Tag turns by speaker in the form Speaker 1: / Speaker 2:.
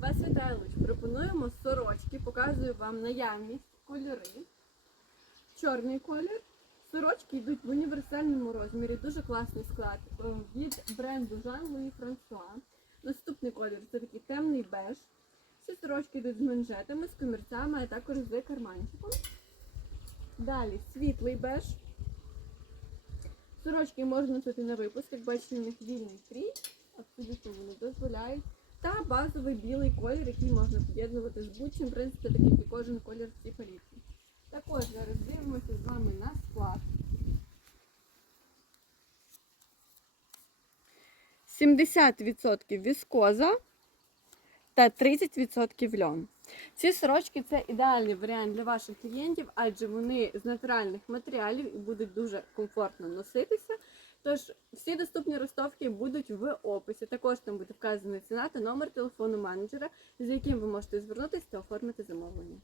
Speaker 1: Вас Віталійович, пропонуємо сорочки, показую вам наявність, кольори. Чорний колір. Сорочки йдуть в універсальному розмірі, дуже класний склад е, від бренду Jean Louis François. Наступний колір це такий темний беж. Всі сорочки йдуть з манжетами, з комірцями, а також з карманчиком. Далі світлий беж. Сорочки можна носити на випуск, як бачите, у них вільний стрій, абсолютно вони дозволяють. Та базовий білий колір, який можна поєднувати з будь-чим, в принципі, так як і кожен колір в цій палітрі. Також зараз дивимося з вами на склад. 70% віскоза та 30% льон. Ці сорочки це ідеальний варіант для ваших клієнтів, адже вони з натуральних матеріалів і будуть дуже комфортно носитися. Тож всі доступні розтовки будуть в описі. Також там буде вказана ціна та номер телефону менеджера, з яким ви можете звернутися та оформити замовлення.